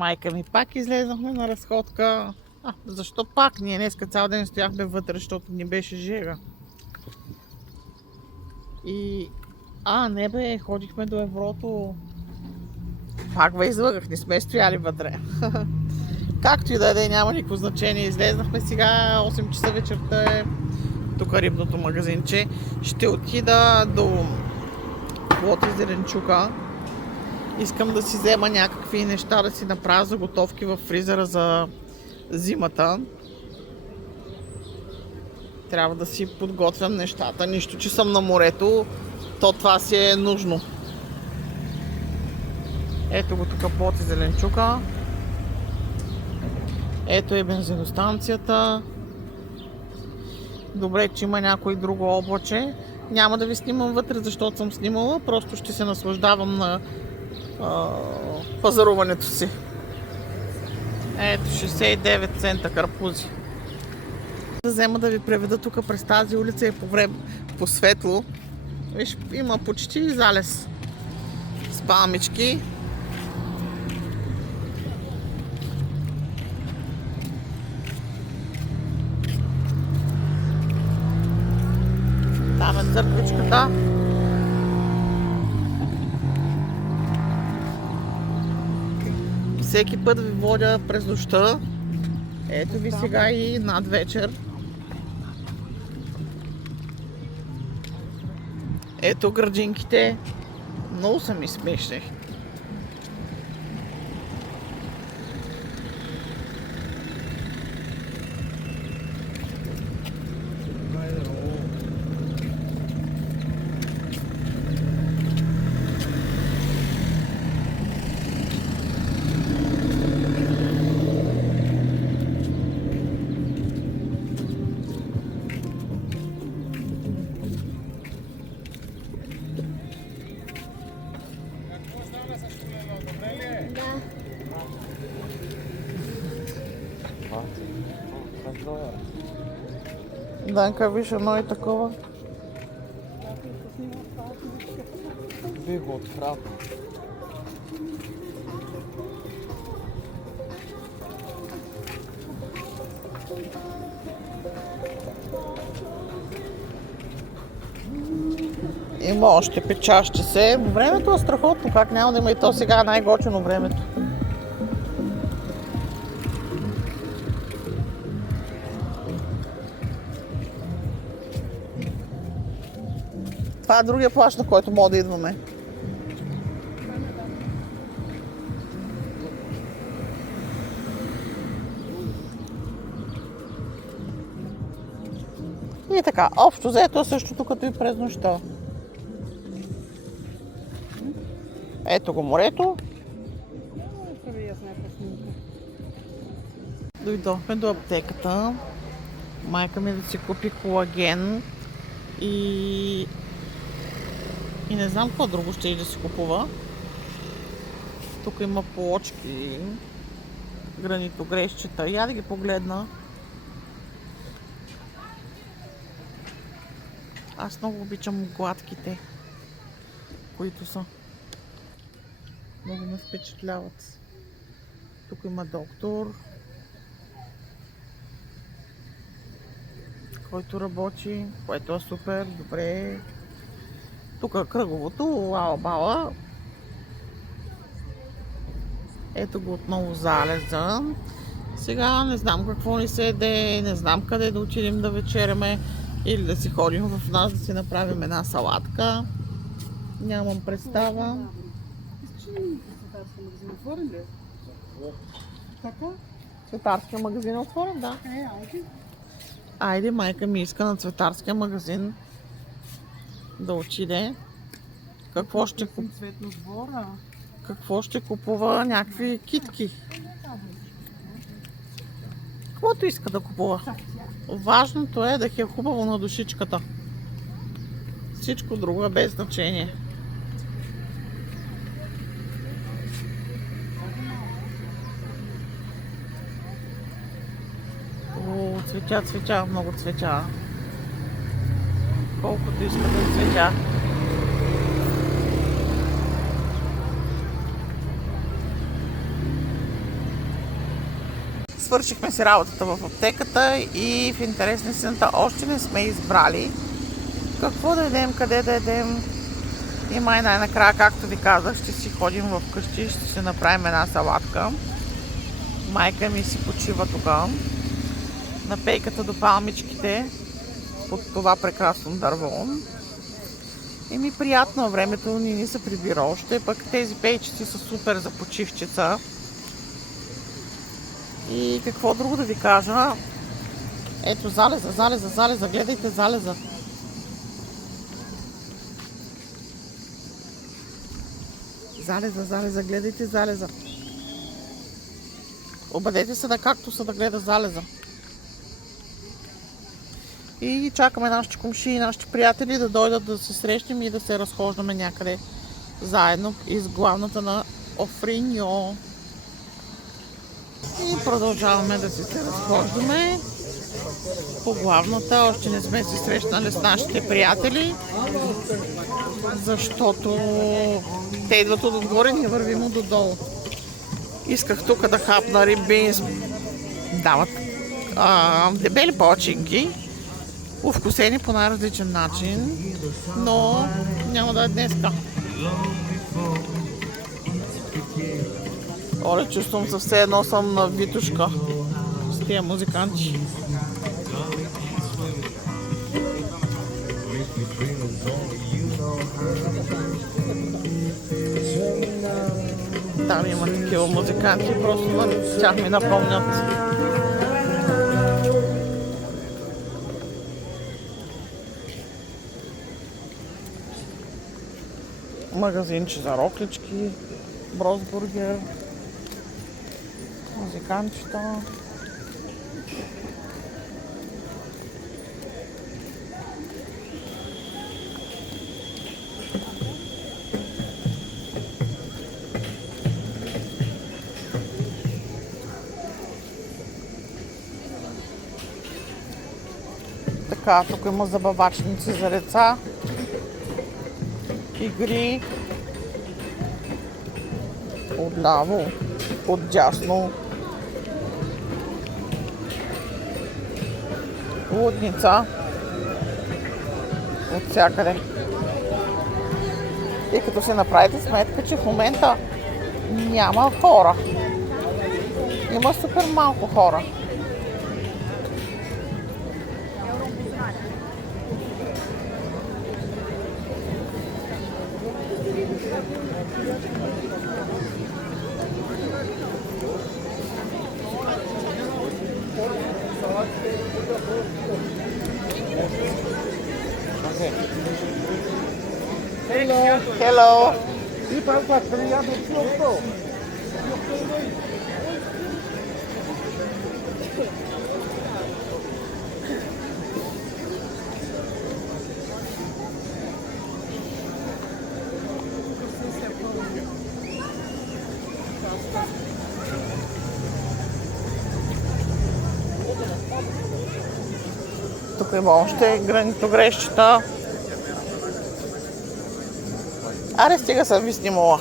Майка ми пак излезнахме на разходка. Защо пак? Ние днеска цял ден стояхме вътре, защото ни беше жега. И... не бе, ходихме до Еврото. Пак бе излъгах, не сме стояли вътре. Както и да е, няма никакво значение. Излезнахме сега, 8 часа вечерта е тук рибното магазинче. Ще отида до Плод и Зеленчука. Искам да си взема някакви неща, да си направя заготовки в фризера за зимата. Трябва да си подготвям нещата. Нищо, че съм на морето, то това си е нужно. Ето го тук Плод и Зеленчука. Ето е бензиностанцията. Добре, че има някой друго облаче. Няма да ви снимам вътре, защото съм снимала. Просто ще се наслаждавам на пазаруването си. Ето 69 цента карпузи. Да взема да ви преведа тук през тази улица и по светло. Виж, има почти залез с палмички. Там е църквичката. Всеки път ви водя през нощта. Ето ви сега и над вечер. Ето градинките. Много са ми смешни. Данка, виж едно и такова. Би го отхрапил. Има още печащи се. Времето е страхотно, как няма да има и то сега най-готино времето. Това е другия плаж, на който мога да идваме. И така, общо взето е същото като и през нощта. Ето го морето. Дойдохме до аптеката. Майка ми да си купи колаген и не знам какво друго ще и да си купува. Тук има плочки, гранитогрещчета. Я да ги погледна. Аз много обичам гладките, които са. Много ме впечатляват. Тук има доктор, който работи, което е супер, добре. Тук е кръговото, лала-бала. Ето го отново залеза. Сега не знам какво ни се еде, не знам къде да отидем да вечеряме или да си ходим в нас да си направим една салатка. Нямам представа. Цветарския магазин отворен ли? Така? Цветарския магазин е отворен, да. Айде. Айде, майка ми иска на цветарския магазин да отиде. Какво ще купува? Цветно двора. Какво ще купува? Някакви китки. Каквото иска да купува. Важното е да е хубаво на душичката. Всичко друго е без значение. Цветя, много цветя. Колкото иска да цветя. свършихме си работата в аптеката и в интерес на истината още не сме избрали какво да ядем, къде да ядем. И май най-накрая, както ви казах, ще си ходим в къщи, ще си направим една салатка. Майка ми си почива тук на пейката до палмичките под това прекрасно дърво. И ми приятно, времето ни се прибира още, пък тези пейчици са супер за почивчица. И какво друго да ви кажа? Ето залеза, гледайте залеза. Залеза, гледайте залеза. Обадете се на кактуса да гледа залеза. И чакаме нашите комши и нашите приятели да дойдат да се срещнем и да се разхождаме някъде заедно из главната на Офриньо. И продължаваме да си се разхождаме по главната. Още не сме се срещнали с нашите приятели, защото те идват отгоре, ние вървим от долу. Исках тук да хапна риби, дават дебели починки, увкусени по най-различен начин, но няма да е днеска. Оле, чувствам се все едно съм на Витушка с тия музиканти. Там има такива музиканти, просто на тях ми напомнят. Магазинче за роклички, бросбургер, музикантчета. Така, тук има забавачници за деца, игри, отляво, отдясно, лудница, от всякъде. И като си направите сметка, че в момента няма хора. Има супер малко хора. Hello. Тук има още гранитогрещчета. Аре, стига съм ви снимала.